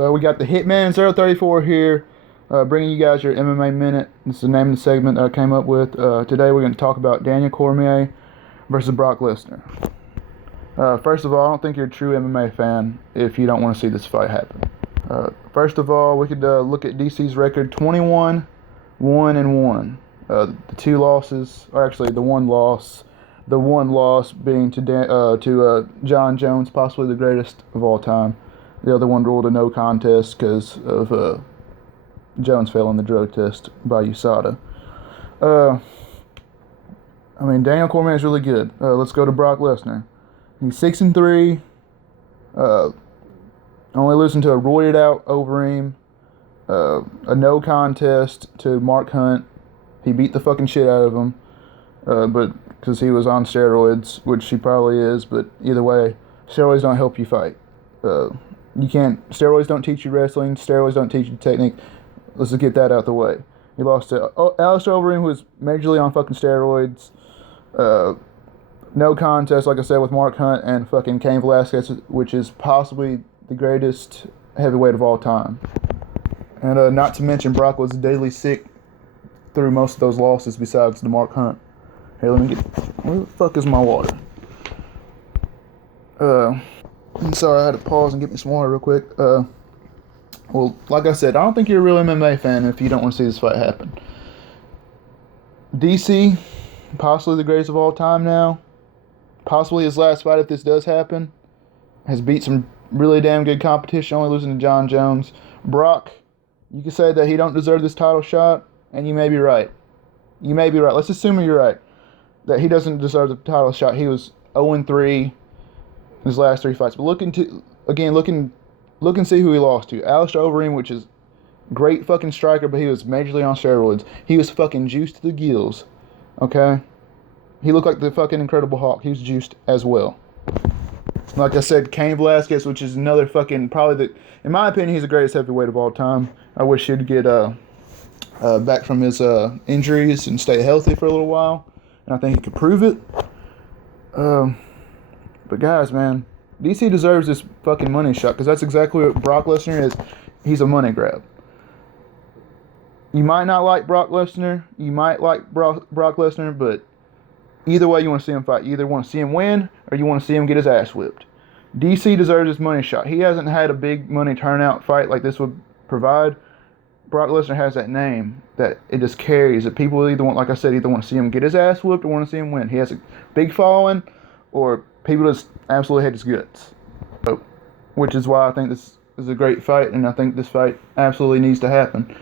So we got the Hitman 034 here, bringing you guys your MMA Minute. This is the name of the segment that I came up with. Today we're going to talk about Daniel Cormier versus Brock Lesnar. First of all, I don't think you're a true MMA fan if you don't want to see this fight happen. First of all, we could look at DC's record: 21-1-1. The two losses, or actually the one loss. The one loss being to John Jones, possibly the greatest of all time. The other one ruled a no contest because of Jones failing the drug test by USADA. Daniel Cormier is really good. Let's go to Brock Lesnar. He's 6-3. Only losing to a roided out Overeem. A no contest to Mark Hunt. He beat the fucking shit out of him. But because he was on steroids, which he probably is. But either way, steroids don't help you fight. Steroids don't teach you wrestling. Steroids don't teach you technique. Let's just get that out the way. He lost to Alistair Overeem, who was majorly on fucking steroids. No contest, like I said, with Mark Hunt and fucking Cain Velasquez, which is possibly the greatest heavyweight of all time. And not to mention, Brock was deadly sick through most of those losses besides the Mark Hunt. Here, let me get... Where the fuck is my water? I'm sorry, I had to pause and get me some water real quick. Well, like I said, I don't think you're a real MMA fan if you don't want to see this fight happen. DC, possibly the greatest of all time now. Possibly his last fight if this does happen. Has beat some really damn good competition, only losing to John Jones. Brock, you can say that he don't deserve this title shot, and you may be right. You may be right. Let's assume you're right. That he doesn't deserve the title shot. He was 0-3 his last three fights. But look and see who he lost to. Alistair Overeem, which is great fucking striker, but he was majorly on steroids. He was fucking juiced to the gills. Okay? He looked like the fucking Incredible Hulk. He was juiced as well. Like I said, Cain Velasquez, which is another fucking, in my opinion, he's the greatest heavyweight of all time. I wish he'd get back from his injuries and stay healthy for a little while. And I think he could prove it. But guys, man, DC deserves this fucking money shot because that's exactly what Brock Lesnar is. He's a money grab. You might not like Brock Lesnar. You might like Brock Lesnar, but either way you want to see him fight. You either want to see him win or you want to see him get his ass whipped. DC deserves this money shot. He hasn't had a big money turnout fight like this would provide. Brock Lesnar has that name that it just carries. That people either want to see him get his ass whooped or want to see him win. He has a big following, or people just absolutely hate his guts. Which is why I think this is a great fight, and I think this fight absolutely needs to happen.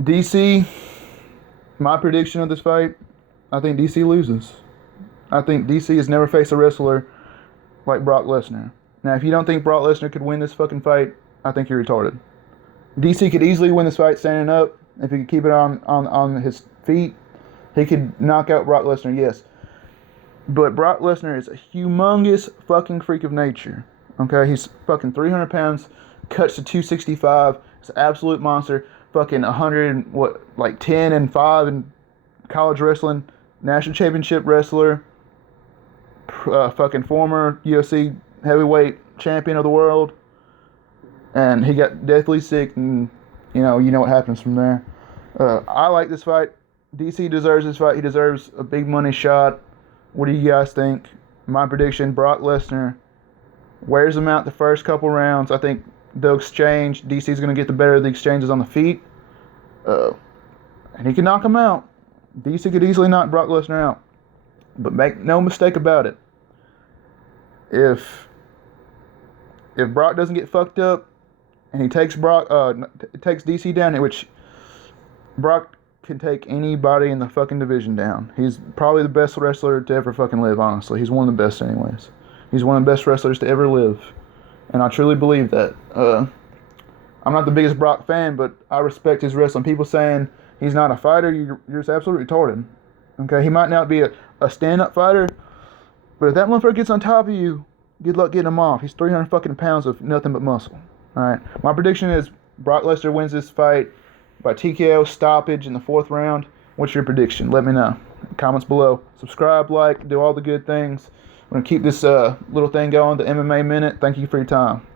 DC, my prediction of this fight, I think DC loses. I think DC has never faced a wrestler like Brock Lesnar. Now, if you don't think Brock Lesnar could win this fucking fight, I think you're retarded. DC could easily win this fight standing up. If he could keep it on his feet, he could knock out Brock Lesnar, yes. But Brock Lesnar is a humongous fucking freak of nature. Okay, he's fucking 300 pounds, cuts to 265. He's an absolute monster. Fucking 10-5 in college wrestling, national championship wrestler, fucking former UFC heavyweight champion of the world. And he got deathly sick, and you know what happens from there. I like this fight. DC deserves this fight. He deserves a big money shot. What do you guys think? My prediction: Brock Lesnar wears him out the first couple rounds. I think they'll exchange. DC's going to get the better of the exchanges on the feet, and he can knock him out. DC could easily knock Brock Lesnar out, but make no mistake about it. If Brock doesn't get fucked up, and he takes DC down, which Brock can take anybody in the fucking division down. He's probably the best wrestler to ever fucking live, honestly. He's one of the best anyways. He's one of the best wrestlers to ever live. And I truly believe that. I'm not the biggest Brock fan, but I respect his wrestling. People saying he's not a fighter, you're just absolutely retarded. Okay, he might not be a stand-up fighter, but if that motherfucker gets on top of you, good luck getting him off. He's 300 fucking pounds of nothing but muscle. Alright, my prediction is Brock Lesnar wins this fight by TKO stoppage in the 4th round. What's your prediction? Let me know. Comments below. Subscribe, like, do all the good things. I'm going to keep this little thing going, the MMA Minute. Thank you for your time.